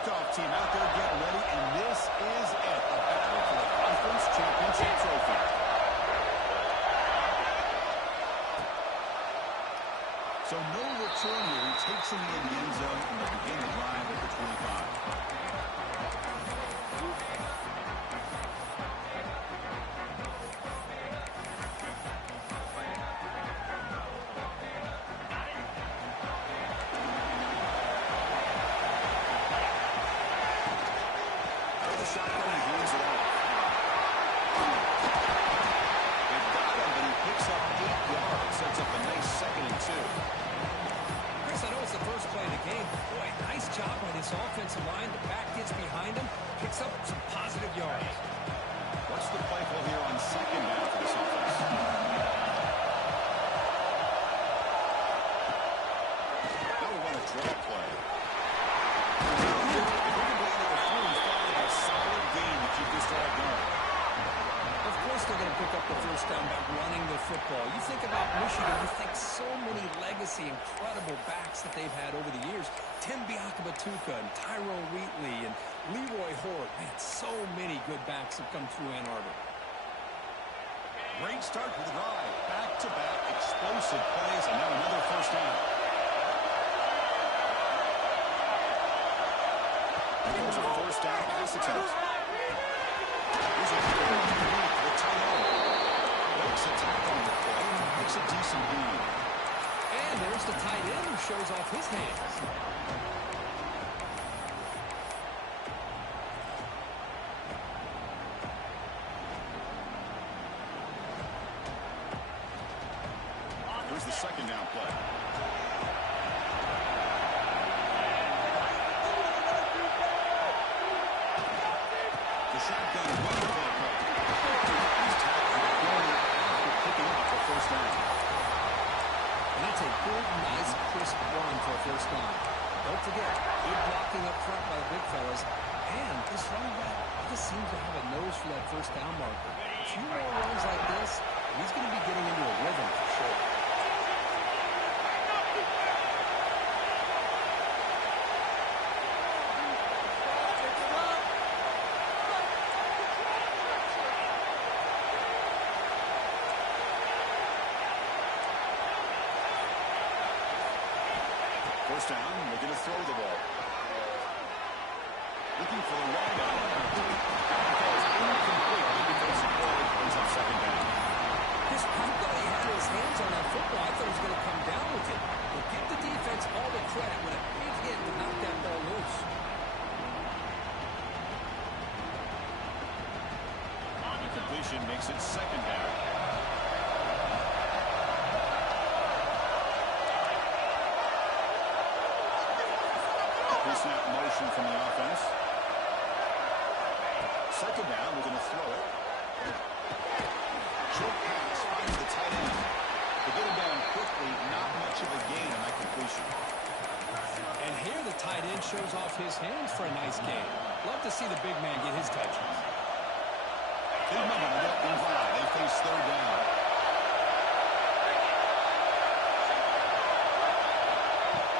kickoff team out there getting ready, and this is it, a battle for the conference championship trophy. So no return here. He takes him in the end zone, and they begin the drive at the 25. Offensive line, the back gets behind him, picks up some positive yards. What's the play call here on second down for this offense? Now we want a draw play. If we can go into the through, followed a solid gain to keep this drive going. Of course they're going to pick up the first down by running the football. You think about Michigan, you think so many legacy, incredible backs that they've had over the years. Tim Biakabatuka and Tyrone Wheatley and Leroy Hort. Man, so many good backs have come through Ann Arbor. Great start to the drive. Back-to-back explosive plays, and now another first down. Here's a first down pass attempt. Here's a third and for the tight end. Breaks a tackle on the play, makes a decent gain. And there's the tight end who shows off his hands. Here's the second down play. The shotgun run play call. He's tackled the corner after picking up the first down. And that's a good, nice, crisp run for a first down. Don't forget, good blocking up front by the big fellas. And this running back just seems to have a nose for that first down marker. A few more runs like this, and he's going to be getting into a rhythm for sure. First down, they're going to throw the ball. Looking for a wideout. Falls incomplete. The defensive play brings up second down. Chris Pete thought he had his hands on that football. I thought he was going to come down with it. But give the defense all the credit with a big hit to knock that ball loose. Incompletion makes it second down. Pre-snap motion from the offense. Second down, we're going to throw it. Short pass finds the tight end. They get him down quickly, not much of a gain on that completion. And here the tight end shows off his hands for a nice gain. Love to see the big man get his touches. Big man on the open line. They face third down.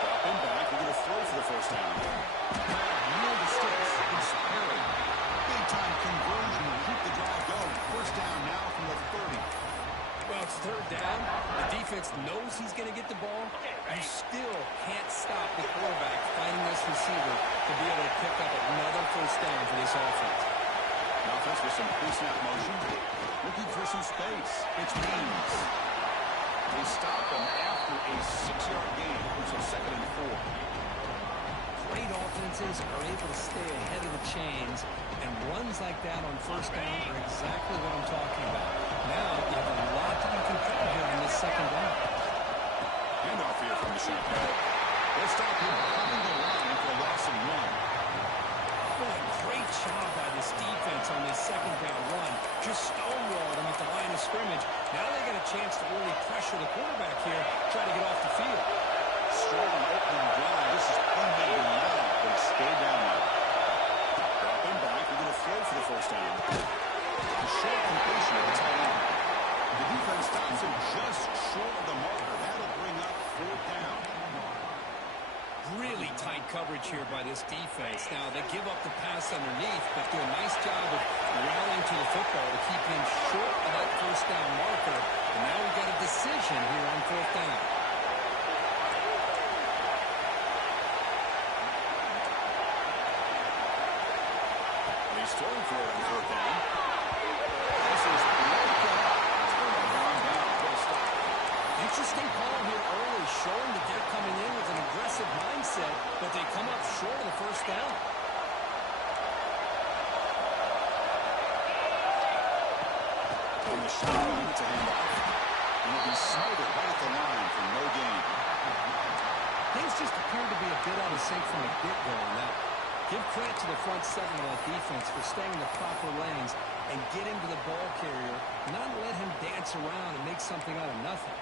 Dropping back, we're going to throw for the first down. Near the sticks, it's Perry. Big-time conversion to keep the drive going. First down now from the 30. Well, it's third down. The defense knows he's going to get the ball. You still can't stop the quarterback finding this receiver to be able to pick up another first down for this offense. The offense with some pre-snap motion. Looking for some space. It's Means. They stop him after a 6-yard gain. So second and 4. Great offenses are able to stay ahead of the chains, and runs like that on first down are exactly what I'm talking about. Now you have a lot to be control here on this second down. Handoff here from the shotgun. They'll stop him behind the line for a loss of 1. What a great job by this defense on this second down run. Just stonewalled him at the line of scrimmage. Now they get a chance to really pressure the quarterback here, try to get off the field. Strong opening drive. This is playmaking now, but stay down now. Dropping back, we're going to throw for the first down. A short completion of the tight end. The defense stops him just short of the marker. That'll bring up fourth down. Really tight coverage here by this defense. Now, they give up the pass underneath, but do a nice job of rallying to the football to keep him short of that first down marker. And now we've got a decision here on fourth down. He's throwing for it on fourth down. This is broken up. Turnover down. Full stop. Interesting call here early, showing that they're coming in with an aggressive mindset, but they come up short of the first down. On the shotgun, it's a handoff. And it'll be smothered right at the line for no gain. Things just appear to be a bit out of sync from the get-go on that. Give credit to the front seven of that defense for staying in the proper lanes and getting to the ball carrier, not let him dance around and make something out of nothing.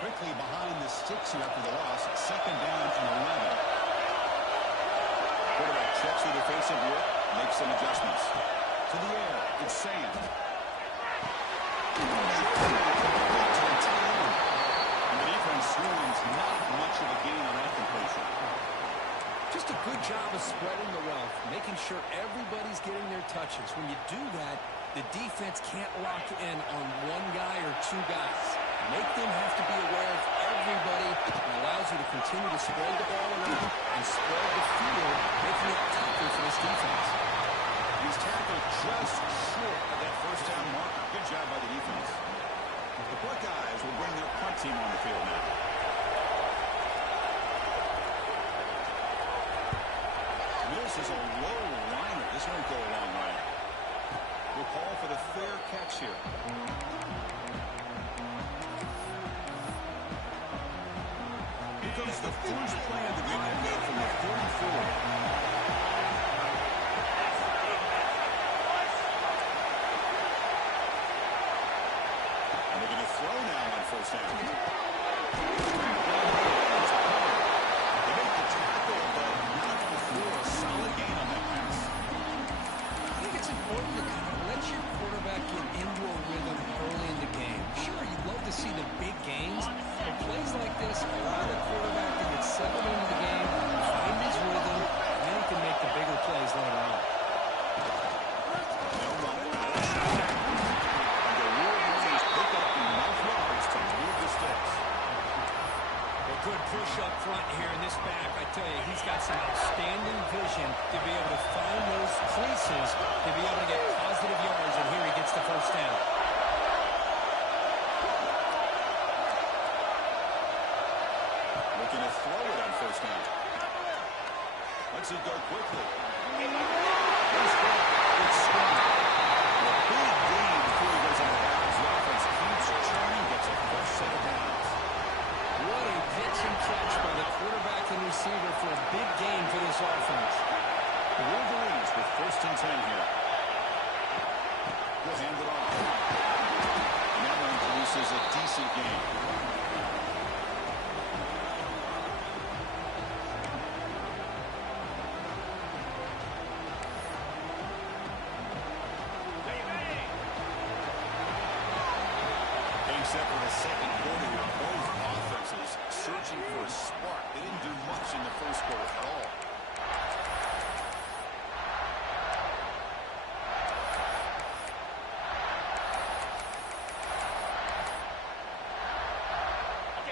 Quickly behind the sticks here after the loss. Second down and 11. Quarterback checks the defensive look, makes some adjustments. To the air, it's Sam. And the defense swings not much of a gain on that completion. Just a good job of spreading the wealth, making sure everybody's getting their touches. When you do that, the defense can't lock in on one guy or two guys. Make them have to be aware of everybody, and allows you to continue to spread the ball around and spread the field, making it tougher for this defense. He's tackled just short of that first down marker. Good job by the defense. The Buckeyes will bring their punt team on the field now. This is a low liner. This won't go a long way. We'll call for the fair catch here. Here comes the first play of the game from the 34. And they're going to throw now on first down. They make the tackle, but not before a solid gain on that pass. I think it's important to kind of let your quarterback get into a rhythm early in the game. Sure, you'd love to see the big gains, but plays like this allow the quarterback to get settled into the game, find his rhythm, and then he can make the bigger plays later on. They'll run it out of the shot. And the Wolverines pick up enough yards to move the sticks. A good push up front here in this back. I tell you, he's got some outstanding vision to be able to find those creases, to be able to get positive yards, and here he gets the first down. Looking to throw it on first down. Lets it go quickly. First down. It's strong. A big gain before he goes out of bounds. The offense keeps churning, gets a fresh set of downs. What a pitch and catch by the quarterback and receiver for a big gain for this offense. The Wolverines with first and 10 here. He'll hand it off. And that one produces a decent gain. Being set for the second quarter here, both offenses searching for a spark. They didn't do much in the first quarter at all.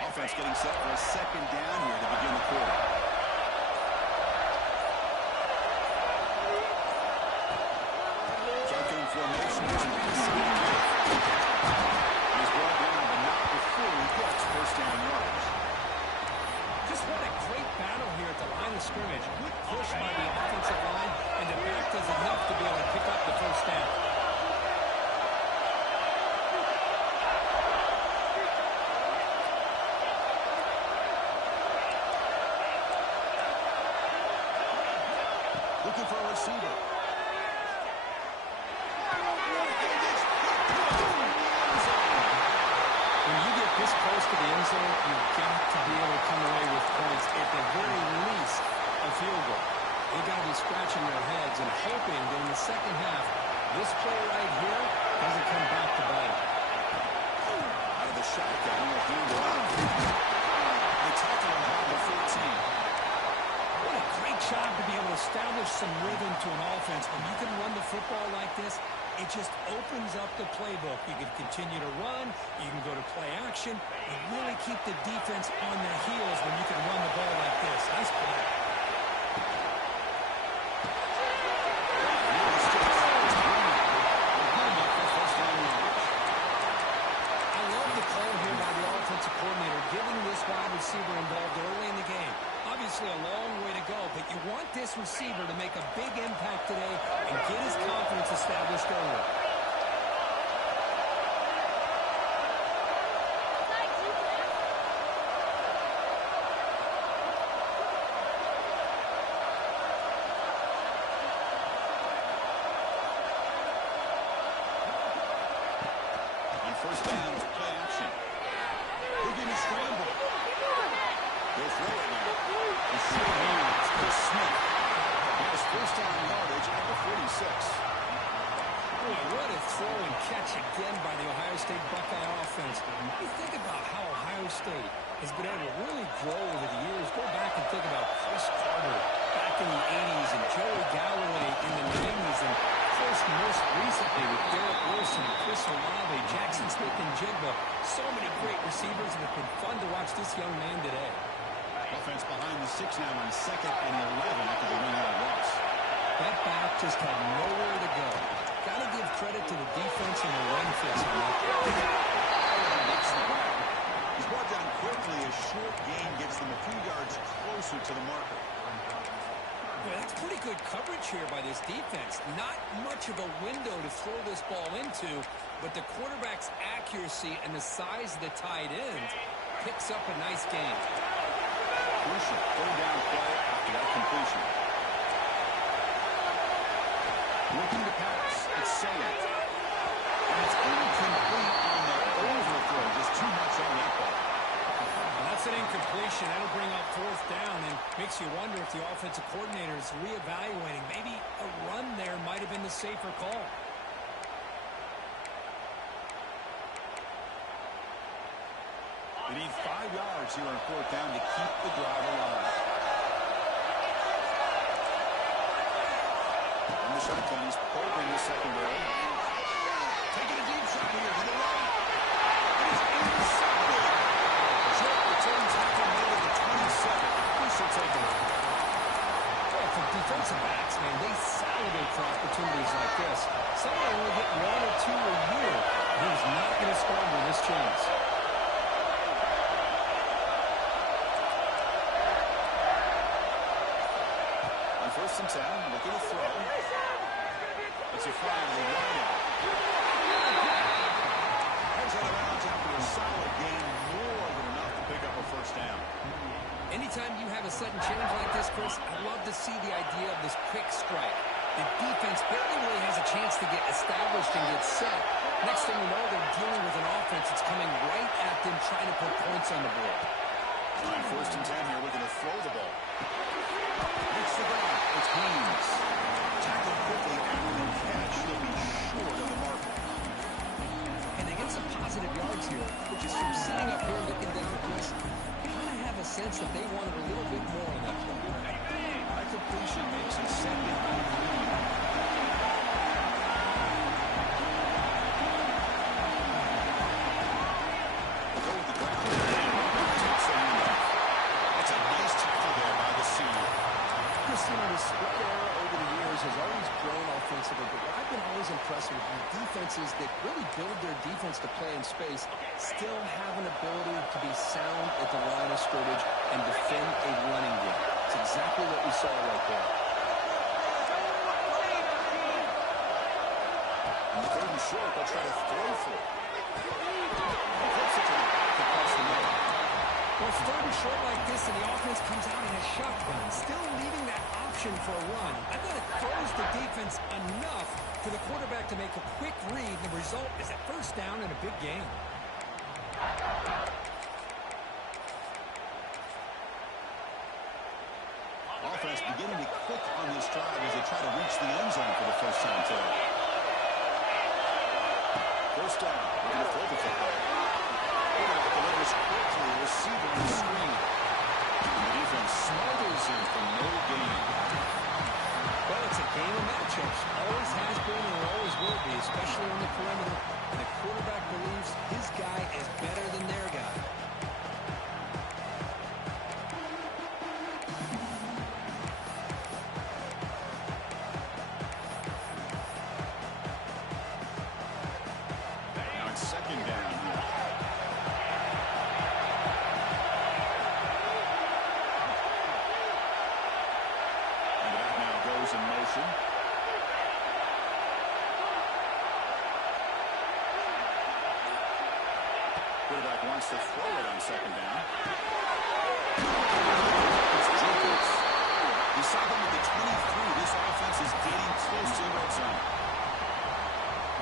Offense getting set for a second down here to begin the quarter. Shotgun formation. He's brought down, but not before he gets first down yards. Just what a great battle here at the line of scrimmage. Good push by the offensive line, and the back does enough to be able to pick up the first down. Looking for a receiver. When you get this close to the end zone, you've got to be able to come away with points, at the very least, a field goal. They've got to be scratching their heads and hoping that in the second half, this play right here doesn't come back to bite. Out of the shotgun, he'll hand it off. They tackle him out of the 14. What a great establish some rhythm to an offense. When you can run the football like this, it just opens up the playbook. You can continue to run. You can go to play action. And really keep the defense on their heels when you can run the ball like this. Nice play. I love the call here by the offensive coordinator, getting this wide receiver involved early in the game. Obviously a long way to go, but you want this receiver to make a big impact today and get his confidence established early. On first down, play action. They're going to scramble. They'll throw it now. The short hands to Smith. He has first down yardage at the 46. Boy, what a throw and catch again by the Ohio State Buckeye offense. You think about how Ohio State has been able to really grow over the years. Go back and think about Chris Carter back in the 80s and Joey Galloway in the 90s. And, of course, most recently with Garrett Wilson, Chris Olave, Jackson Smith, and Jigba. So many great receivers, and it's been fun to watch this young man today. Offense behind the 6 now on 2nd and 11 after the 1-yard loss. That back just had nowhere to go. Got to give credit to the defense and the run fist on that play. He's brought down quickly. A short gain gets them a few yards closer to the marker. Well, that's pretty good coverage here by this defense. Not much of a window to throw this ball into, but the quarterback's accuracy and the size of the tight end picks up a nice gain. Crucial third down play after that completion. Looking to pass. It's saved. And it's incomplete on the overthrow. Just too much on that ball. Well, that's an incompletion. That'll bring up fourth down and makes you wonder if the offensive coordinator is reevaluating. Maybe a run there might have been the safer call. They need 5 yards here on fourth down to keep the drive alive. In the shotgun, he's probing the secondary. Taking a deep shot here to the right. It is inside. Short returns half a minute to the 27th. This will take it. Well, for defensive backs, man, they salivate for opportunities like this. Some will only get 1 or 2 a year. He's not going to squander this chance. First and 10, looking to throw. It's a fire to the right out. Heads out of bounds after a solid game, more than enough to pick up a first down. Anytime you have a sudden change like this, Chris, I love to see the idea of this quick strike. The defense barely really has a chance to get established and get set. Next thing you know, they're dealing with an offense that's coming right at them, trying to put points on the board. On first and 10 here, we're going to throw the ball. Hits the ground. It's Haynes. Tackled quickly after the catch. He'll be short of the mark. And they get some positive yards here. But just from sitting up here looking down, Chris, you kind of have a sense that they wanted a little bit more on that play. High completion makes a second and lead. Go with the ground. Takes the handoff. That's a nice tackle there by the senior. Chris, you know, the spread era over the years has always grown offensively, but what I've been always impressed with the defenses that really build their defense to play in space still have an ability to be sound at the line of scrimmage and defend a running game. It's exactly what we saw right there. On the third and short, they'll try to throw for it. Flips it to the back across the middle. Well, it's third and short like this, and the offense comes out in a shotgun, still leaving that option for a run. I thought it throws the defense enough for the quarterback to make a quick read. The result is a first down and a big gain. Offense beginning to click on this drive as they try to reach the end zone for the first time today. First down. We're going to throw the football. Quarterback delivers quickly. Receiver on the screen. And the defense smothers him for no gain. second down. It's Jacobs. You saw them at the 23. This offense is getting close to the red zone.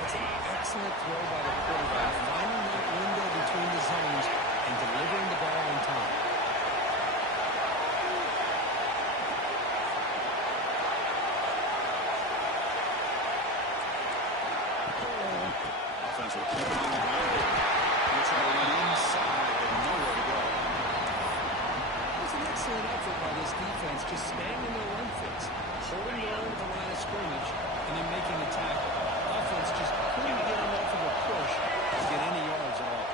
It's an excellent throw by the quarterback, finding that window between the zones and delivering the ball on time. Offense will keep it on the ground. They'll try to run inside, but nowhere to go. It was an excellent effort by this defense, just staying in their run fits, holding their own at the line of scrimmage, and then making a tackle. Offense just couldn't get enough of a push to get any yards at all.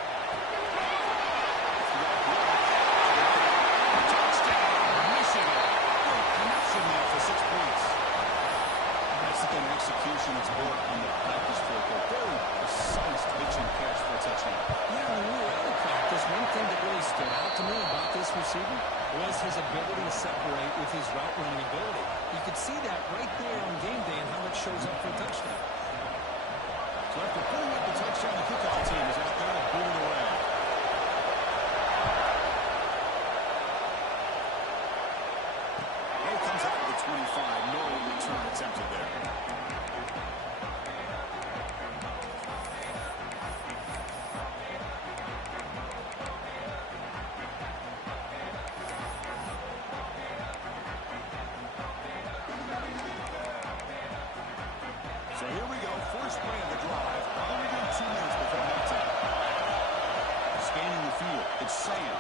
Touchdown, Michigan. Great connection there for 6 points. Mexican execution is built on the practice field. Very precise pitch and catch for a touchdown. Yeah, when we were out of practice, one thing that really stood out to me about this receiver was his ability to separate with his route running ability. You could see that right there on game day and how it shows up for a touchdown. So after putting up the touchdown, the kickoff team is out there to boot it away. It comes out of the 25. No return attempted there. So here we go, first play of the drive. Only been 2 minutes before halftime. Scanning the field, it's Sam.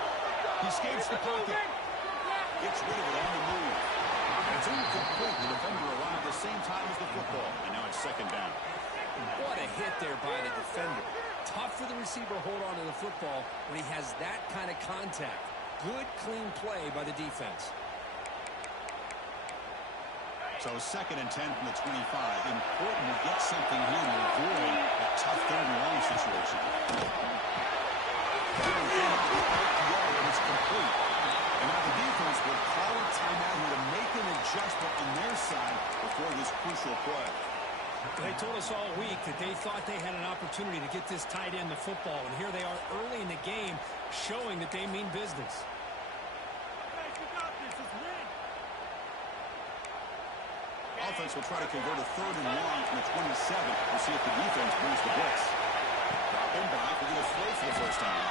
He escapes the pocket. Gets rid of it on the move. And it's incomplete. The defender arrived at the same time as the football. And now it's second down. What a hit there by the defender. Tough for the receiver to hold on to the football when he has that kind of contact. Good, clean play by the defense. So second and 10 from the 25. Important to get something here to avoid that tough third and long situation. And it's complete. And now the defense will call a timeout here to make an adjustment on their side before this crucial play. They told us all week that they thought they had an opportunity to get this tight end the football, and here they are early in the game showing that they mean business. Offense will try to convert a third and long from the 27. We'll see if the defense brings the blitz. Dropping back, we're going to throw for the first time.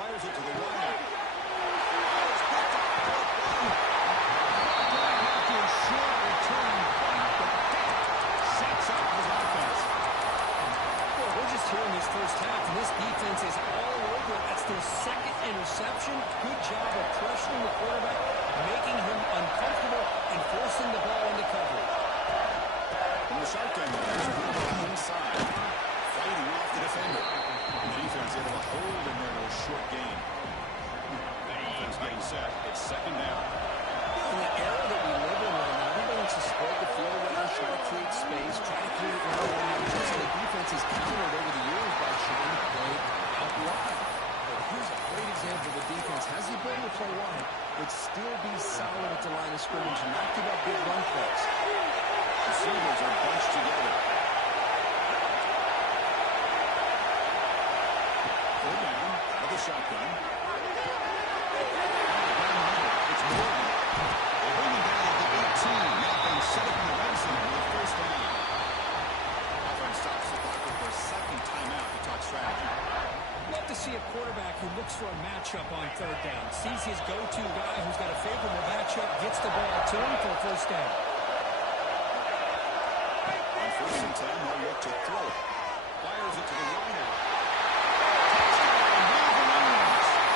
Fires it to the right. After a short return, sets up his offense. Well, we're just here in this first half, and this defense is all over. That's their second interception. Good job of pressuring the quarterback, making him uncomfortable, and forcing the ball into coverage. And the shotgun inside, fighting off the defender. And the defense able to hold him there to a short gain. Offense getting set. It's second down. In the era that we live in right now, everybody wants to spread the field around, try to create space, try to create running. So the defense is countered over the years by trying to play out wide. But here's a great example of the defense has the ability to play wide, but still be solid at the line of scrimmage and not give up big run plays. Receivers are bunched together. Third down, out of the shotgun. It's Morgan. They bring him down at the 18. Now they set up in the red zone with the first down. Offense stops the clock with their second timeout to talk strategy. Love to see a quarterback who looks for a matchup on third down, sees his go-to guy who's got a favorable matchup, gets the ball to him for a first down. On first and 10, they'll look to throw it. Fires it to the right out.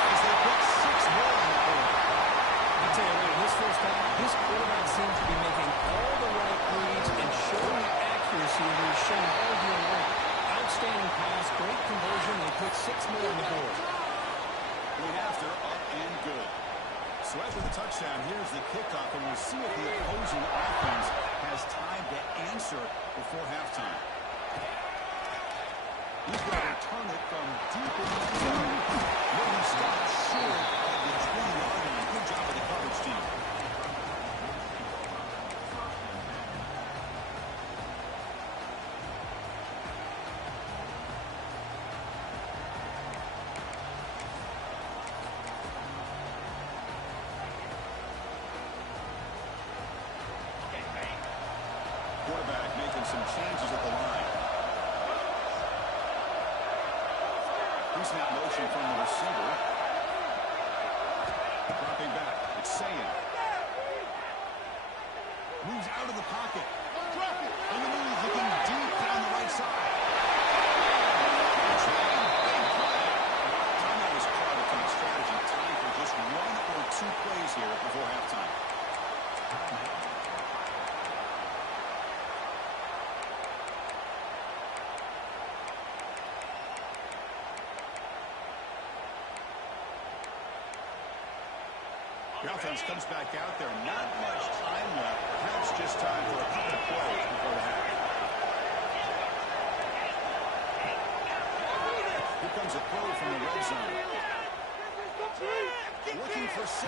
As they put 6 more on the board. I'll tell you what, in this first half, this quarterback seems to be making all the right reads and showing the accuracy that he's shown all year long. Outstanding pass, great conversion. They put 6 more on the board. Going after, up and good. So after the touchdown, here's the kickoff, and we'll see if the opposing offense has time to answer before halftime. He's going to return it from deep in the zone. When he stops short of the 20-yard line. Good job of the coverage team. some changes at the line. He's now motion from the receiver. Dropping back. It's Sayan. Moves out of the pocket. Drop it. And the move looking deep down the right side. Big play. Timeout is part of the strategy. Time for just 1 or 2 plays here before halftime. The offense comes back out there. Not much time left. Perhaps just time for a couple of plays before the half. Here comes a throw from the red zone. Looking for 6. He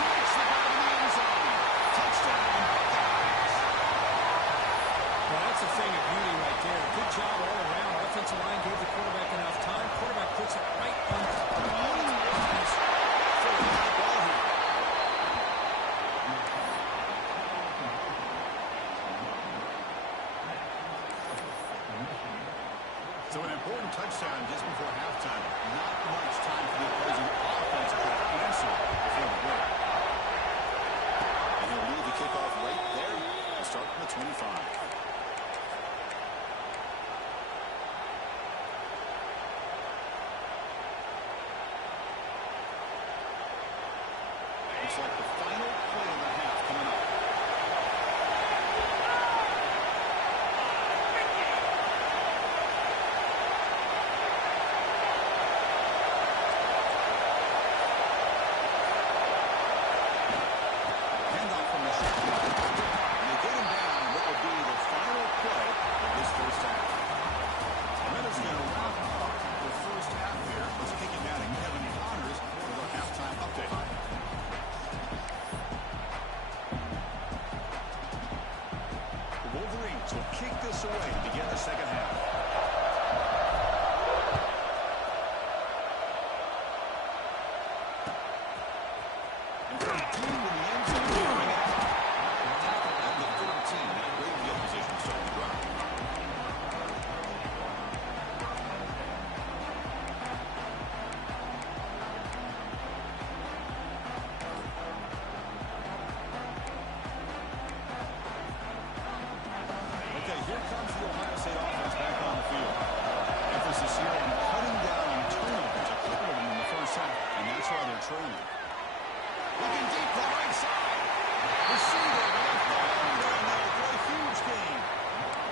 makes the ball in the end zone. Touchdown. Well, that's a thing of beauty right there. Good job all around. Offensive line gave the quarterback enough time. Quarterback puts it right on the running lines for the ball here. So an important touchdown just before halftime. Not much time for the opposing offense to answer before the break. And he'll leave the kickoff right there and start from the 25. Looks like the final play of the half coming up. Handoff from the shotgun. And they get him down what will be the final play of this first half. And that is going to wrap up the first half here. Let's kick it down to Kevin Connors with our halftime update. The Wolverines will kick this away to begin the second half. And from deep in the end zone, they bring it out. Tackle at the 13. That great field position starting to drop. Okay, here comes the Ohio State offense back on the field. Emphasis here on cutting down on turnovers, a couple of them in the first half, and that's why they're trailing. Looking deep to the right side. Receiver, left down there for a huge gain.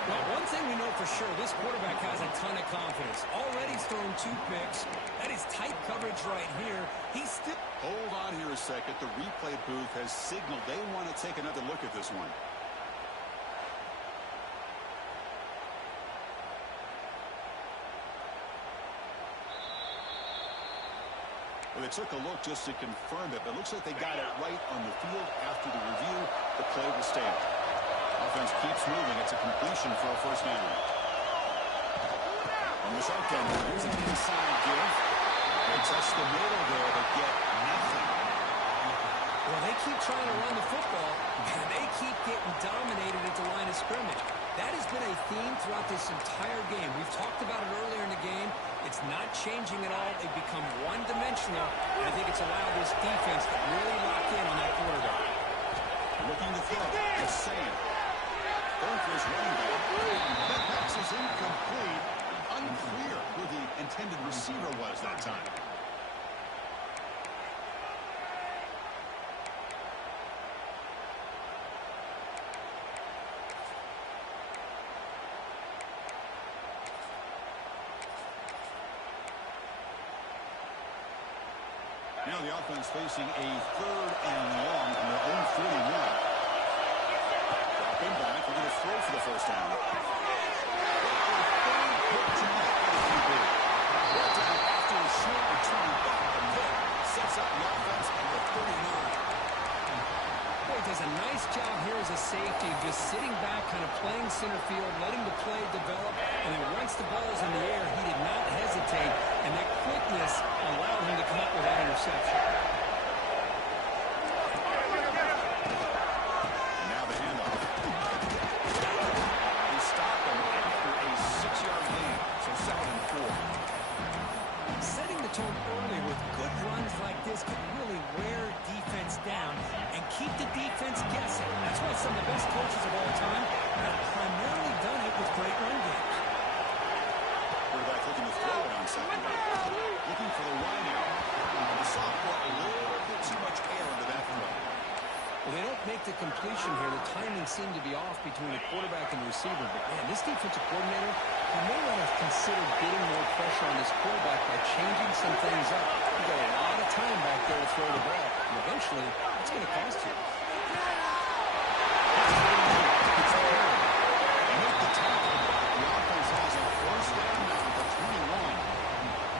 Well, one thing we know for sure, this quarterback has a ton of confidence. Already thrown 2 picks. That is tight coverage right here. He's still... Hold on here a second. The replay booth has signaled they want to take another look at this one. Well, they took a look just to confirm it, but it looks like they got it right on the field. After the review, the play was stayed. Offense keeps moving. It's a completion for a first down. On the shotgun, here's an inside give. They touch the middle there, but get nothing. Well, they keep trying to run the football, and they keep getting dominated at the line of scrimmage. That has been a theme throughout this entire game. We've talked about it earlier in the game. It's not changing at all. They've become one-dimensional, and I think it's allowed this defense to really lock in on that quarterback. Looking to throw. It's Sayan. Going for his running back. That pass is incomplete. Unclear who the intended receiver was that time. Now the offense facing a 3rd and long from their own 41. Dropping back. We're going to throw for the first down. Brought down after a short return back. And Vic sets up the offense at the 39. Boy, he does a nice job here as a safety, just sitting back, kind of playing center field, letting the play develop, and then once the ball is in the air, he did not hesitate, and that quickness allowed him to come up with that interception. Now the handoff. some of the best coaches of all time have primarily done it with great run games. Quarterback looking to throw it on second down. Looking for the wide out. The sophomore a little bit too much air into that throw. Well, they don't make the completion here. The timing seemed to be off between the quarterback and receiver. But, man, this defensive coordinator, he may want to consider getting more pressure on this quarterback by changing some things up. You've got a lot of time back there to throw the ball. And eventually, it's going to cost you. Make the tackle. The offense has a first down now at the 21.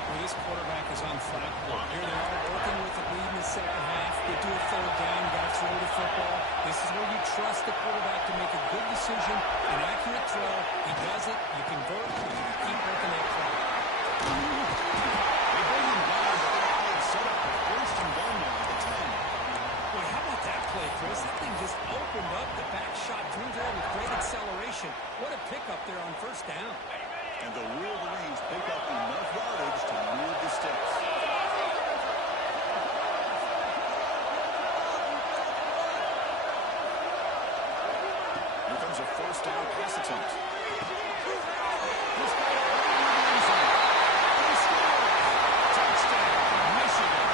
Well, this quarterback is unflappable. Here they are working with the lead in the second half. They do a third down, got to throw the football. This is where you trust the quarterback to make a good decision, an accurate throw. He does it, you convert, and you keep working that clock. They bring him down, but that play is set up for first and goal now at the 10. Boy, how about that play, Chris? That thing just opened up. The back shot through there with great acceleration. What a pickup there on first down. And the Wolverines pick up enough yardage to move the sticks. Here comes a first down pass attempt. Touchdown, Michigan.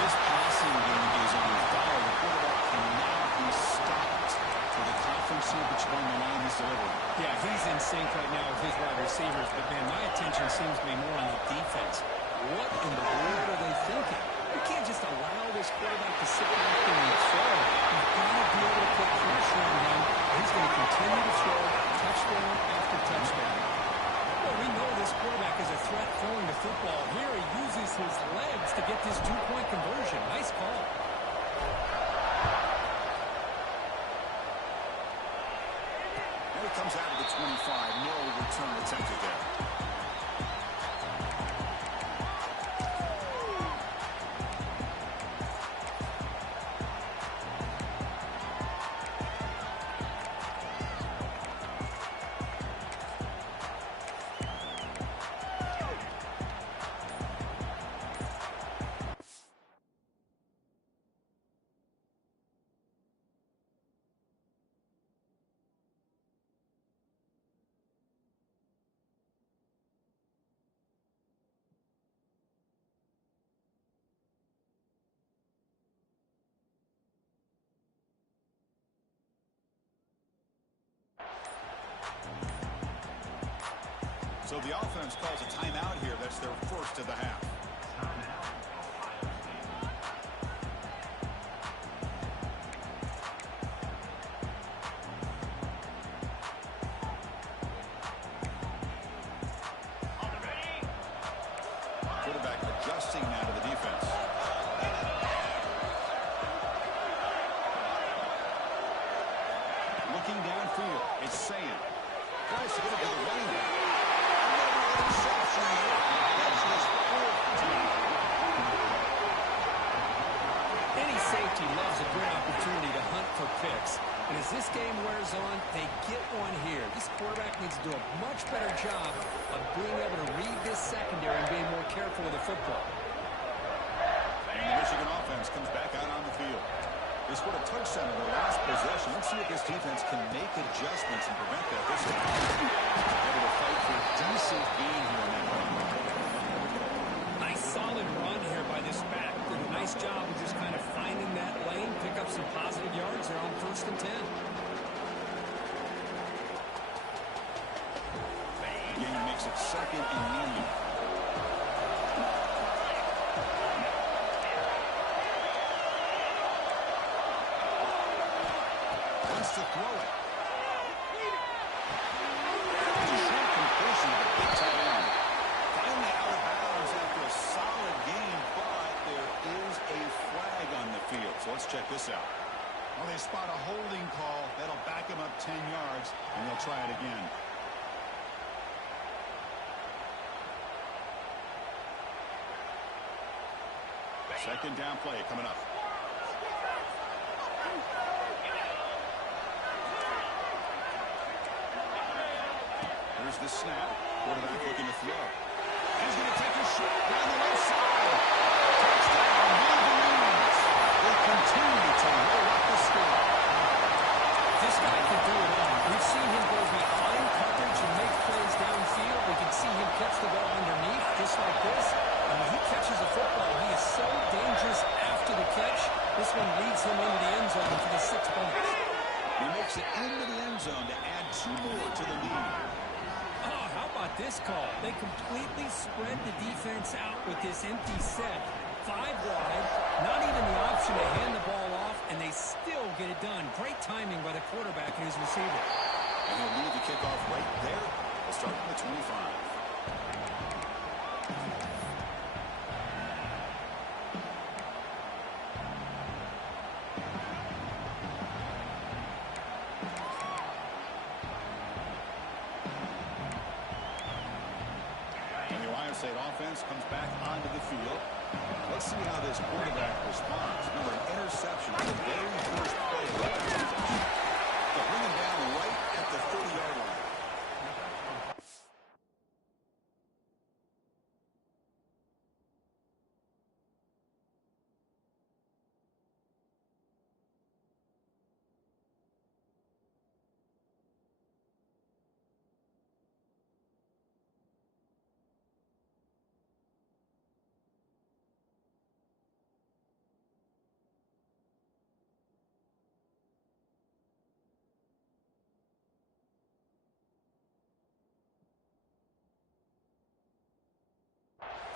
This passing game is on fire. The quarterback cannot be stopped. For the conference championship on the line, he's delivering. Yeah, he's in sync right now with his wide receivers, but, man, my attention seems to be more on the defense. What in the world are they thinking? You can't just allow this quarterback to sit back there and throw. You've got to be able to put pressure on him, or he's going to continue to throw touchdown after touchdown. Well, we know this quarterback is a threat throwing the football. Here he uses his legs to get this two-point conversion. Nice call. Comes out of the 25. No return attempted there. So the offense calls a timeout here. That's their first of the half. Quarterback adjusting now to the defense. Looking downfield, it's Sam. Tries to get it to the running back. Any safety loves a great opportunity to hunt for picks. And as this game wears on, they get one here. This quarterback needs to do a much better job of being able to read this secondary and being more careful with the football. And the Michigan offense comes back out on the field. They scored a touchdown in their last possession. Let's see if this defense can make adjustments and prevent that this time. Able to fight for a decent gain here in that run. Nice solid run here by this back. Did a nice job of just kind of finding that lane, pick up some positive yards there on 1st and 10. Gain makes it 2nd and 9. Wants to throw it. Short completion of the big tight end. Finally out of bounds after a solid game, but there is a flag on the field. So let's check this out. Well, they spot a holding call. That'll back him up 10 yards, and they'll try it again. Second down play coming up. Here's the snap. Quarterback looking to throw. He's going to take a shot down the left side. Touchdown, Wolverines. They continue to roll up the score. this one leads him into the end zone for the 6 points. He makes it into the end zone to add 2 more to the lead. Oh, how about this call? They completely spread the defense out with this empty set. 5 wide, not even the option to hand the ball off, and they still get it done. Great timing by the quarterback and his receiver. And he'll lead the kickoff right there. We'll start from the 25. State offense comes back onto the field. Let's see how this quarterback responds. Remember, an interception is the very first play of the last possession. They'll bring him down right at the 30-yard line.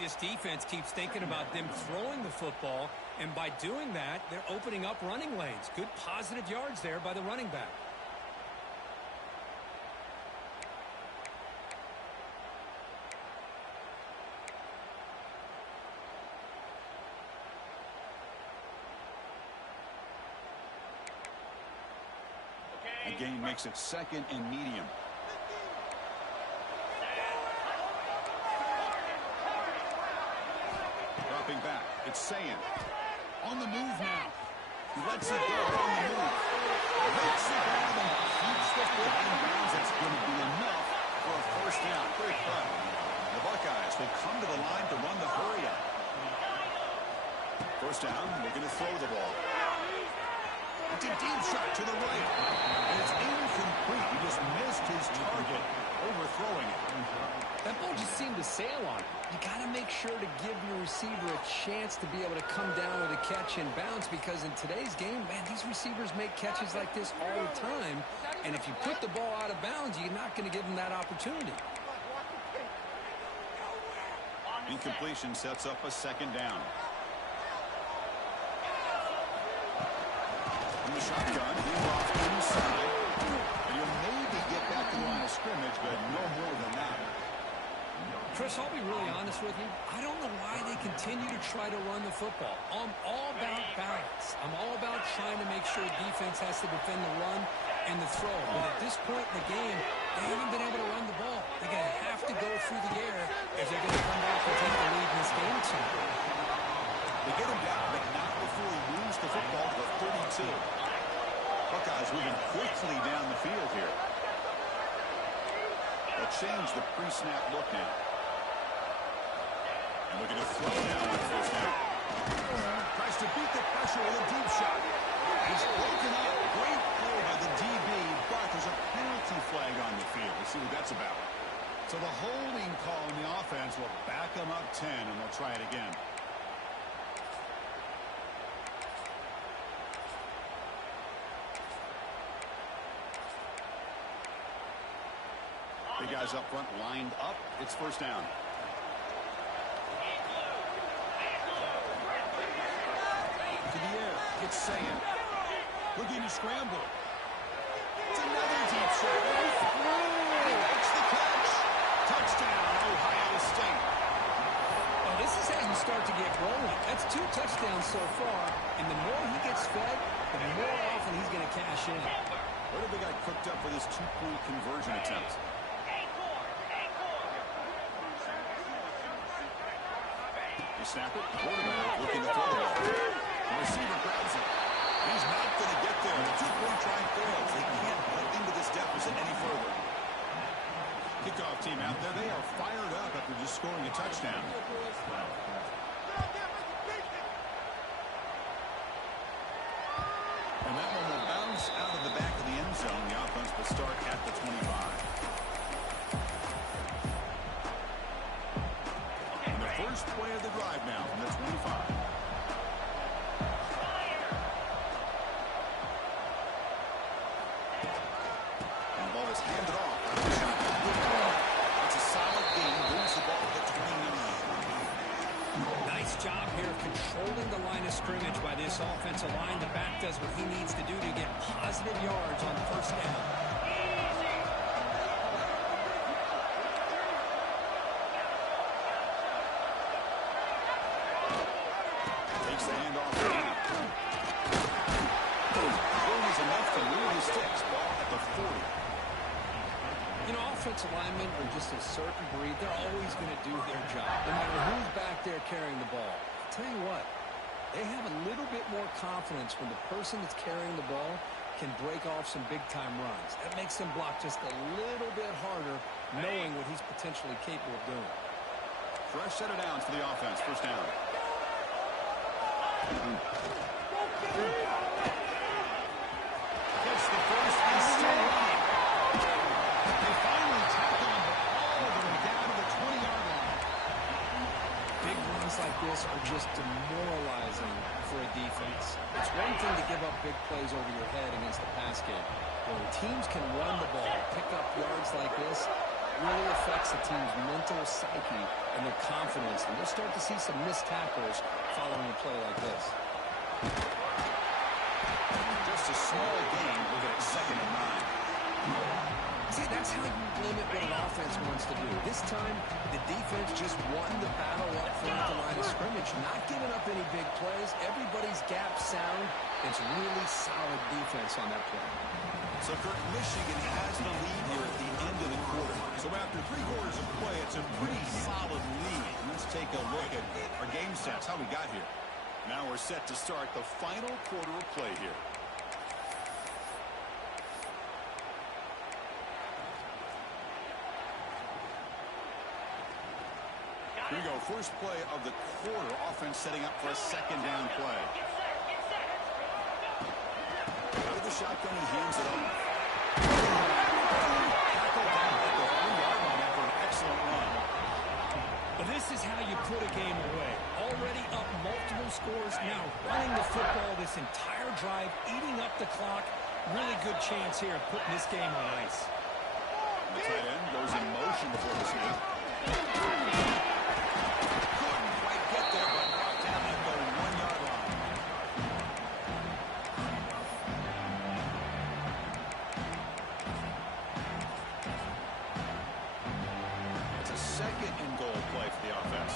This defense keeps thinking about them throwing the football, and by doing that, they're opening up running lanes. Good positive yards there by the running back. The gain makes it 2nd and medium. Dropping back, it's Sayan. On the move now. He lets it go on the move. Makes the grab and keeps the foot in bounds. That's going to be enough for a first down. Great play. The Buckeyes will come to the line to run the hurry up. First down, they're going to throw the ball. It's a deep shot to the right. And it's incomplete. He just missed his target, overthrowing it. That ball just seemed to sail on it. You got to make sure to give your receiver a chance to be able to come down with a catch and bounce, because in today's game, man, these receivers make catches like this all the time. And if you put the ball out of bounds, you're not going to give them that opportunity. Incompletion sets up a 2nd down. In the shotgun, he's off inside. And he'll maybe get back to the line of scrimmage, but no more than that. Chris, I'll be really honest with you. I don't know why they continue to try to run the football. I'm all about balance. I'm all about trying to make sure defense has to defend the run and the throw. But at this point in the game, they haven't been able to run the ball. They're going to have to go through the air if they're going to come back and take the lead in this game at some point. They get him down, but not before he moves the football to the 32. Buckeyes moving quickly down the field here. They'll change the pre-snap look now. And looking to throw now on first down. Tries to beat the pressure with a deep shot. He's broken up. Great play by the DB, but there's a penalty flag on the field. Let's see what that's about. So the holding call in the offense will back them up 10, and they'll try it again. The guys up front lined up. It's first down. To the air. It's Sayan. Looking to scramble. It's another deep shot. He makes the catch. Touchdown, Ohio State. Well, this is how you start to get rolling. That's 2 touchdowns so far, and the more he gets fed, the more often he's going to cash in. What have they got cooked up for this 2-point conversion attempt? They snap it. Quarterback looking to throw the ball. The receiver grabs it. He's not going to get there. The 2-point try fails. They can't put into this deficit any further. Kickoff team out there. They are fired up after just scoring a touchdown. And that one will bounce out of the back of the end zone. The offense will start at the 25. And the first play of the drive now from the 25. Controlling the line of scrimmage by this offensive line. The back does what he needs to do to get positive yards on first down. Takes the handoff. Room is enough to move the sticks. Ball at the 40. You know, offensive linemen are just a certain breed. They're always going to do their job, no matter who's back there carrying the ball. I'll tell you what, they have a little bit more confidence when the person that's carrying the ball can break off some big-time runs. That makes them block just a little bit harder, knowing what he's potentially capable of doing. Fresh set of downs for the offense. First down. Gets the first and still running. They finally tackle him all the way down to the 20-yard line. Big runs like this are just demoralizing for a defense. It's one thing to give up big plays over your head against the pass game. When teams can run the ball, pick up yards like this, it really affects the team's mental psyche and their confidence. And you'll start to see some missed tackles following a play like this. Just a small gain. Look at it, 2nd and 9. See, that's how you limit what an offense wants to do. This time, the defense just won the battle up front at the line of scrimmage, not giving up any big plays. Everybody's gap sound. It's really solid defense on that play. So, Kirk, Michigan has the lead here at the end of the quarter. So after 3 quarters of play, it's a pretty solid lead. Let's take a look at our game stats, how we got here. Now we're set to start the final quarter of play here. Here we go. First play of the quarter. Offense setting up for a 2nd down play. Out of the shotgun, he hands it off. Tackle down at the 3-yard line after an excellent run. But this is how you put a game away. Already up multiple scores. Now running the football this entire drive, eating up the clock. Really good chance here of putting this game on ice. The tight end goes in motion before the snap. Couldn't quite get there, but brought down at the 1-yard line. It's a 2nd and goal play for the offense.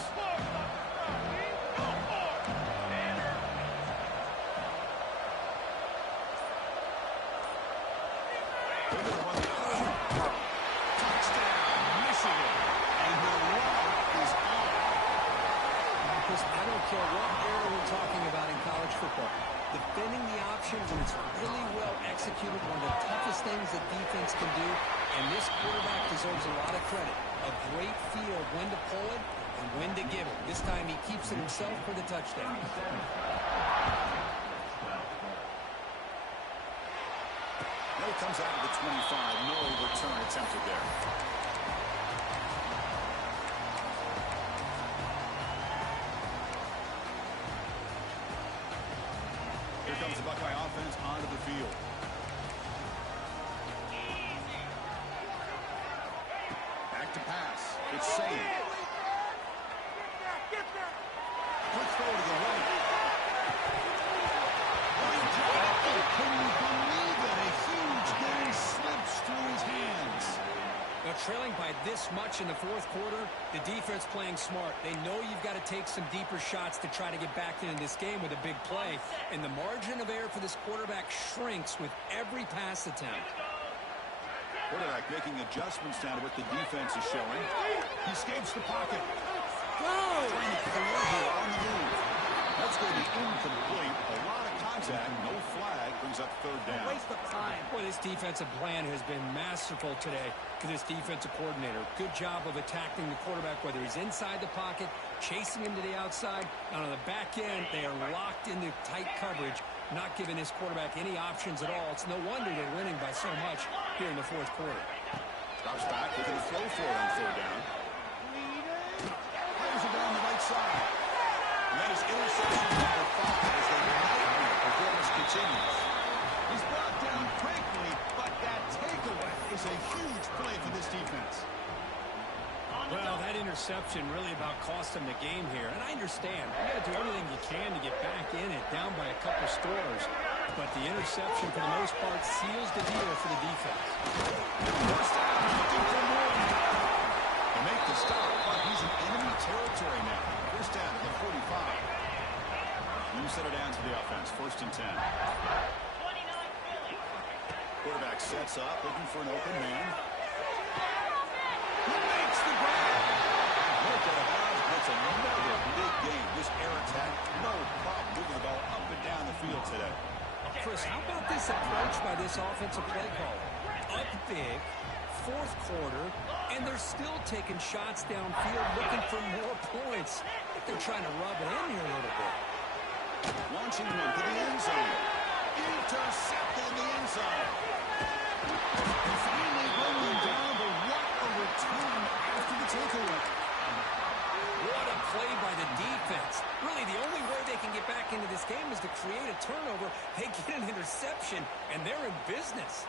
I don't care what era we're talking about in college football. Defending the option when it's really well executed, one of the toughest things that defense can do, and this quarterback deserves a lot of credit. A great feel of when to pull it and when to give it. This time he keeps it himself for the touchdown. No, it comes out of the 25. No return attempted there. Here comes the Buckeye offense onto the field. Back to pass. It's saved. Quick throw to the right. Can you believe it? A huge gain slips through his hands. Now, trailing by this much in the 4th quarter, the defense playing smart. They know you've got to take some deeper shots to try to get back into this game with a big play. And the margin of error for this quarterback shrinks with every pass attempt. Quarterback making adjustments down to what the defense is showing. He escapes the pocket. Trying to clear here on the move. That's going to be incomplete. A lot of contact. No flag. Brings up 3rd down. Waste of time. Boy, this defensive plan has been masterful today for this defensive coordinator. Good job of attacking the quarterback, whether he's inside the pocket, chasing him to the outside. And on the back end, they are locked into tight coverage, not giving his quarterback any options at all. It's no wonder they're winning by so much here in the 4th quarter. Drops back, looking to throw for it on 3rd down. Fires it down the right side. And that is interception number 5 as the nightmare performance continues. He's brought down quickly, but that takeaway is a huge play for this defense. Well, that interception interception really about costing the game here. And I understand. You got to do everything you can to get back in it, down by a couple scores. But the interception, for the most part, seals the deal for the defense. First down, looking for more. To make the stop, but he's in enemy territory now. First down at the 45. New set it down to the offense. First and 10. Quarterback sets up, looking for an open man. He makes the grab. Look at bounds. That's another big game. This air attack, no problem moving the ball up and down the field today. Chris, how about this approach by this offensive play caller? Up big, fourth quarter, and they're still taking shots downfield looking for more points. I think they're trying to rub it in here a little bit. Launching one to the end zone. Intercepted in the end zone. And finally rolling down, but what a return after the takeaway. What a play by the defense. Really, the only way they can get back into this game is to create a turnover. They get an interception, and they're in business.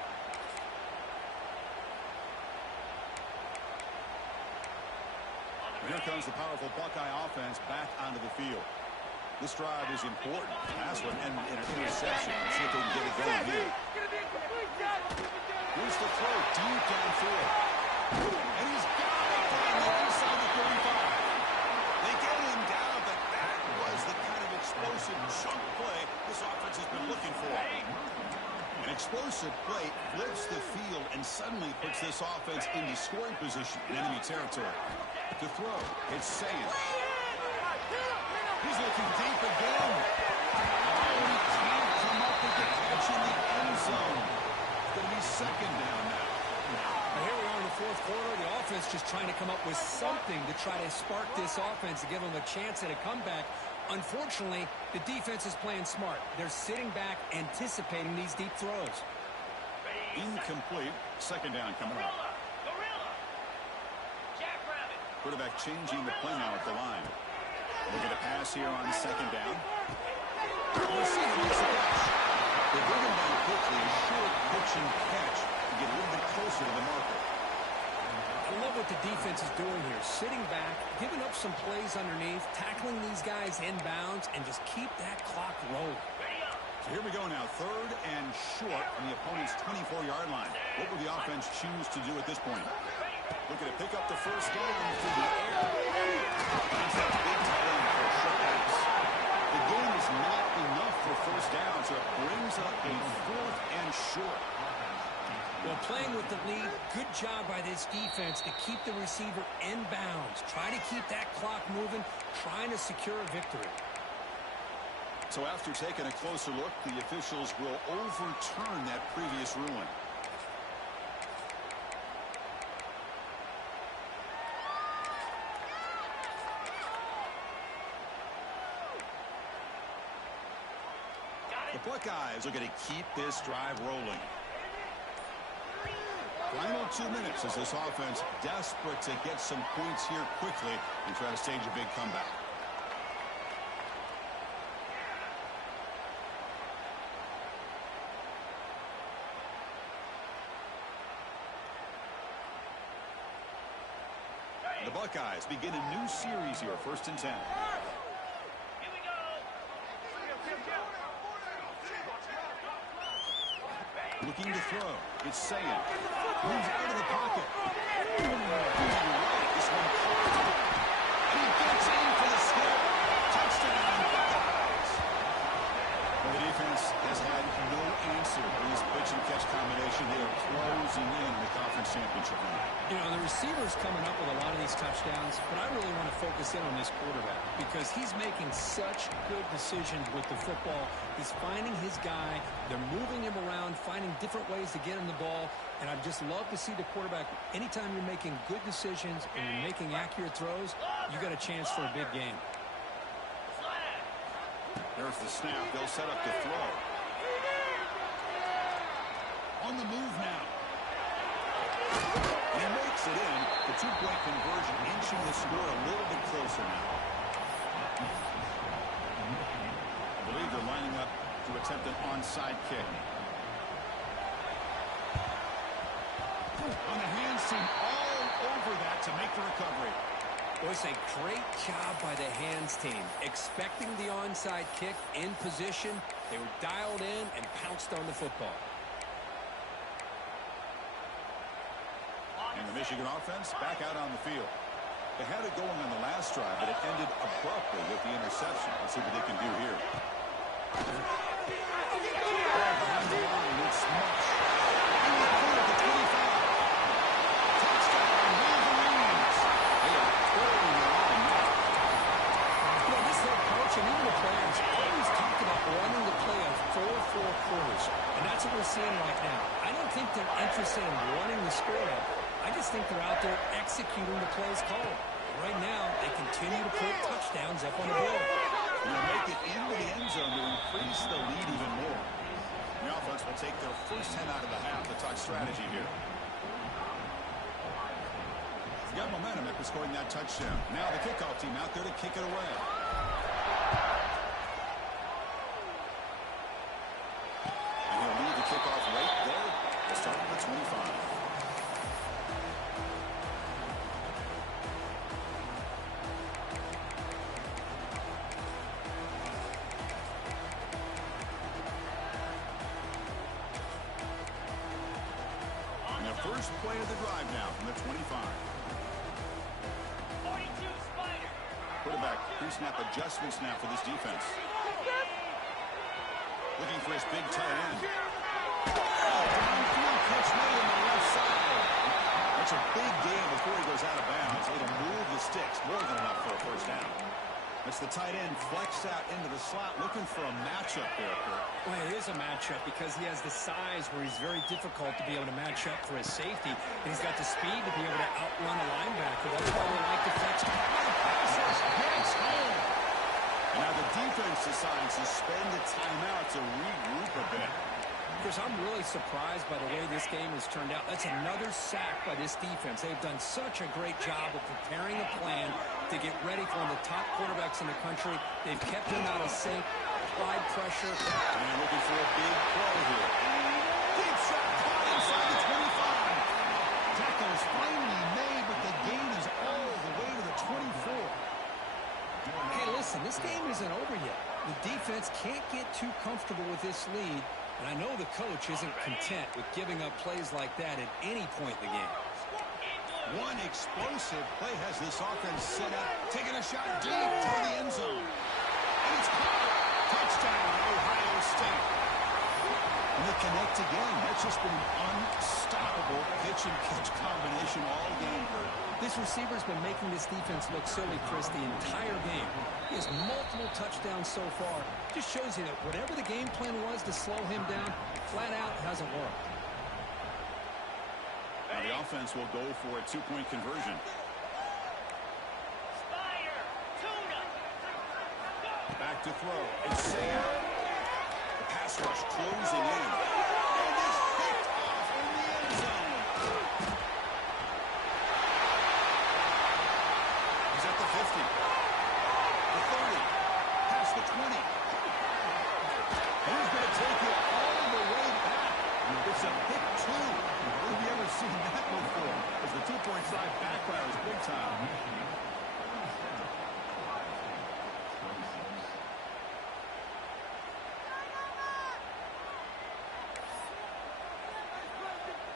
Here comes the powerful Buckeye offense back onto the field. This drive is important. Pass one and an interception. Let's see if they can get it going here. Here's the throw deep downfield. And he's got it down the inside the 35. They get him down, but that was the kind of explosive chunk play this offense has been looking for. An explosive play flips the field and suddenly puts this offense into scoring position in enemy territory. To throw, it's Saying. He's looking deep again. Oh, he can't come up with the catch in the end zone. It's going to be second down now. Here we are in the fourth quarter. The offense just trying to come up with something to try to spark this offense to give them a chance at a comeback. Unfortunately, the defense is playing smart. They're sitting back, anticipating these deep throws. Incomplete. Second down coming up. Quarterback changing the play now at the line. Look at a pass here on second down. Receiver makes a catch. They bring him down quickly. A short pitch and catch to get a little bit closer to the marker. I love what the defense is doing here. Sitting back, giving up some plays underneath, tackling these guys inbounds, and just keep that clock rolling. So here we go now. Third and short from the opponent's 24-yard line. What will the offense choose to do at this point? Looking to pick up the first down through the air. That's that big tight end for a short pass. The game is not enough for first down, so it brings up a fourth and short. Well, playing with the lead, good job by this defense to keep the receiver in bounds. Try to keep that clock moving, trying to secure a victory. So after taking a closer look, the officials will overturn that previous ruling. The Buckeyes are going to keep this drive rolling. Final 2 minutes as this offense desperate to get some points here quickly and try to stage a big comeback. The Buckeyes begin a new series here, first and 10. Looking to throw. It's Saying. Moves out of the pocket. Right. This one caught. And he gets in for the score. Touchdown, Buckeyes. Well, the defense has had no answer for this pitch and catch combination. They are closing in the conference championship now. You know, the receiver's coming up with a lot of these touchdowns, but I really want to focus in on this quarterback because he's making such good decisions with the football. He's finding his guy. They're moving him around, finding different ways to get him the ball, and I'd just love to see the quarterback. Anytime you're making good decisions and you're making accurate throws, you got a chance for a big game. There's the snap. They'll set up to throw. On the move now. He makes it in. The two-point conversion inching the score a little bit closer now. I believe they're lining up to attempt an onside kick. On the hands team all over that to make the recovery. Well, it's a great job by the hands team. Expecting the onside kick in position, they were dialed in and pounced on the football. And the Michigan offense back out on the field. They had it going on the last drive, but it ended abruptly with the interception. Let's see what they can do here. Behind the line, it's Smush. And he's clear at the 25. Touchdown, Wolverines. They are totally relying now. You know, this head coach and even the players always talked about running the play of 4-4 quarters. And that's what we're seeing right now. I don't think they're interested in running the score up. I just think they're out there executing the plays called. Right now, they continue to put touchdowns up on the board. And they'll make it into the end zone to increase the lead even more. The offense will take their first 10 out of the half to talk strategy here. They've got momentum after scoring that touchdown. Now the kickoff team out there to kick it away. And he'll leave the kickoff right there. They'll start at the 25. First play of the drive now from the 25. 42 Spider. Quarterback pre-snap adjustment snap for this defense. Looking for his big tight end. Downfield catch made on the left side. That's a big gain before he goes out of bounds. It'll move the sticks more than enough for a first down. That's the tight end flexed out into the slot, looking for a matchup there, Kurt. Well, it is a matchup because he has the size where he's very difficult to be able to match up for his safety. And he's got the speed to be able to outrun a linebacker. That's why they like to flex. And now the defense decides to spend the timeout to regroup a bit. Chris, I'm really surprised by the way this game has turned out. That's another sack by this defense. They've done such a great job of preparing a plan to get ready for one of the top quarterbacks in the country. They've kept him out of sync, applied pressure. And looking for a big play here. Deep shot caught inside the 25. Tackle is finally made, but the gain is all the way to the 24. Hey, listen, this game isn't over yet. The defense can't get too comfortable with this lead. And I know the coach isn't content with giving up plays like that at any point in the game. One explosive play has this offense set up, taking a shot deep toward the end zone. And it's caught. Touchdown, Ohio State. And they connect again. That's just been an unstoppable pitch and catch combination all game, Kurt. This receiver's been making this defense look silly, Chris, the entire game. He has multiple touchdowns so far. Just shows you that whatever the game plan was to slow him down, flat out hasn't worked. Now the offense will go for a two-point conversion. Spider. Tuna. Back to throw. It's Sam. The pass rush closing in. And it's picked off in the end zone. He's at the 50. The 30. Past the 20. He's going to take it all the way back. It's a pick two. Where have you ever seen that before? As the two-point try backfires big time.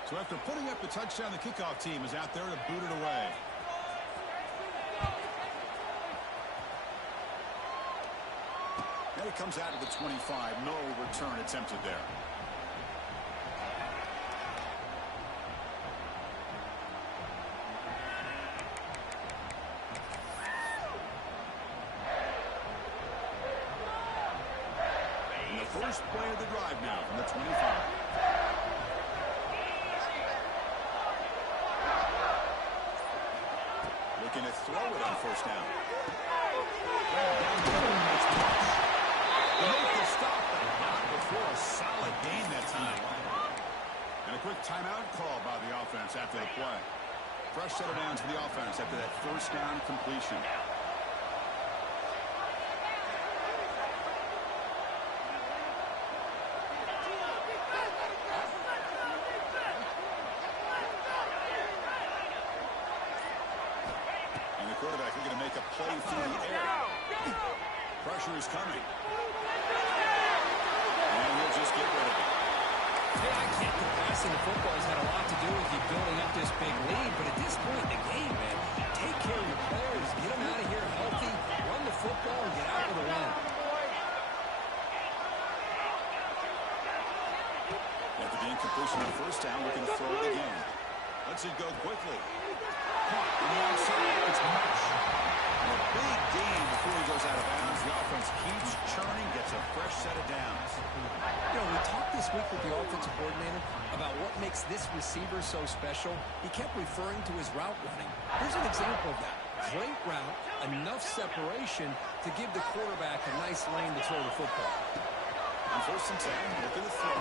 So after putting up the touchdown, the kickoff team is out there to boot it away. And it comes out of the 25. No return attempted there. And the first play of the drive now from the 25. Looking to throw it on first down. They make the stop, but not before a solid gain that time. And a quick timeout call by the offense after the play. Fresh set of downs for the offense after that first down completion. pressure is coming. And he'll just get rid of it. Hey, I get the passing the football has had a lot to do with you building up this big lead, but at this point in the game, man, take care of your players, get them out of here healthy, run the football, and get out with a win. After the incompletion on first down, we're going to throw it again. Let's it go quickly. Caught on the outside. It's Marsh. A big gain before he goes out of bounds. The offense keeps churning, gets a fresh set of downs. You know, we talked this week with the offensive coordinator about what makes this receiver so special. He kept referring to his route running. Here's an example of that. Great route, enough separation to give the quarterback a nice lane to throw the football. On first and 10, looking to throw.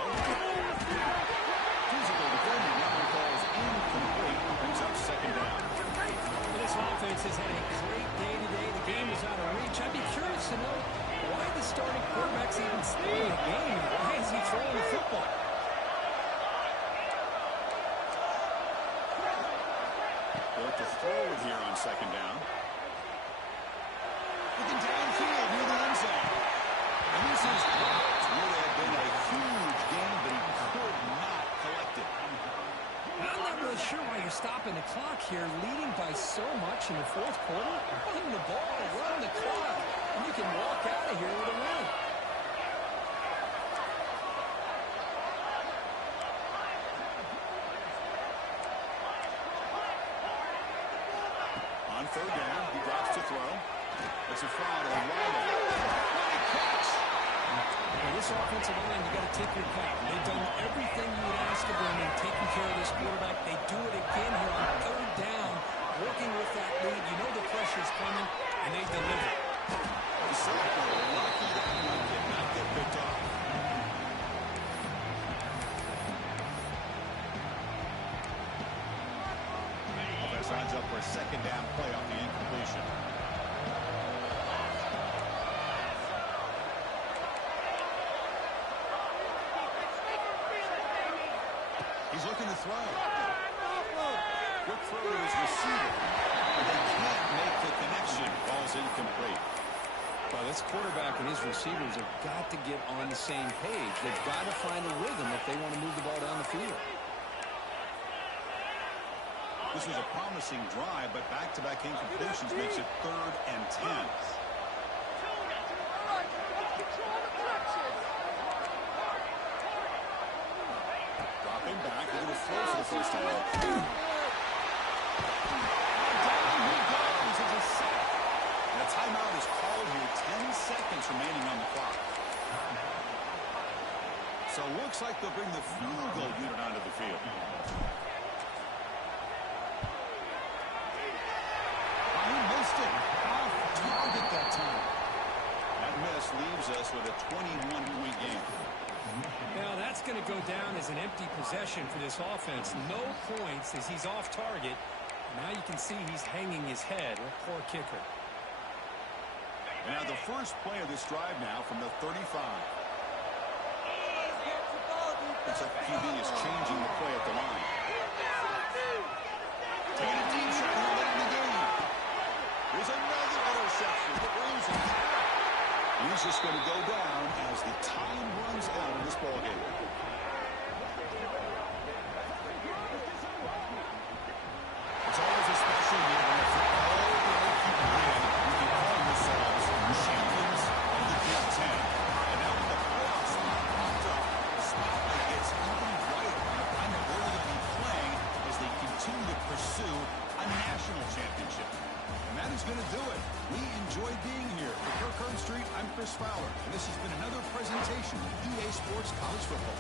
Physical defending now calls incomplete. Brings up second down. This offense has had a great day today. The game is out of reach. I'd be curious to know why the starting quarterback's even still in the game. Why is he throwing the football? Look to throw it here on second down. Looking downfield near the end zone. And this is blocked. Would have been a huge gain, but he could not collect it. I'm not really sure why you're stopping the clock here, leading by so much in the fourth quarter. Run the ball, run the clock, and you can walk out of here with a win. On third down, he drops to throw. It's a foul on Riley. Great catch. Well, this offensive line, you got to take your cap. They've done everything you would ask of them in taking care of this quarterback. They do it again here on third down, working with that lead. You know the pressure's coming, and they deliver. The sophomore lucky that one did not get picked off. Offense lines up for a second down play off the incompletion. He's looking to throw. Quick throw to his receiver. But they can't make the connection. Ball's incomplete. Well, this quarterback and his receivers have got to get on the same page. They've got to find a rhythm if they want to move the ball down the field. This was a promising drive, but back-to-back incompletions makes it 3rd and 10. Dropping back, we're going to throw for the first time. Down he goes as a sack. And a timeout is called here. 10 seconds remaining on the clock. So it looks like they'll bring the field goal unit onto the field. He missed it. Off target that time. That miss leaves us with a 21-point game. Now, that's going to go down as an empty possession for this offense. No points as he's off target. Now you can see he's hanging his head. What poor kicker. And now the first play of this drive now from the 35. Looks like QB is changing the play at the line. Taking a deep shot here late in the game. There's another interception. He's just going to go down as the time runs out in this ballgame. It's always a special year when it's all the way keep playing. We can call themselves champions of the Big Ten. And now when the playoffs are popped up, the spotlight gets even brighter on the where they're going to be playing as they continue to pursue a national championship. And that is going to do it. We enjoyed being here. For Kirk Street, I'm Chris Fowler, and this has been another presentation of EA Sports College Football.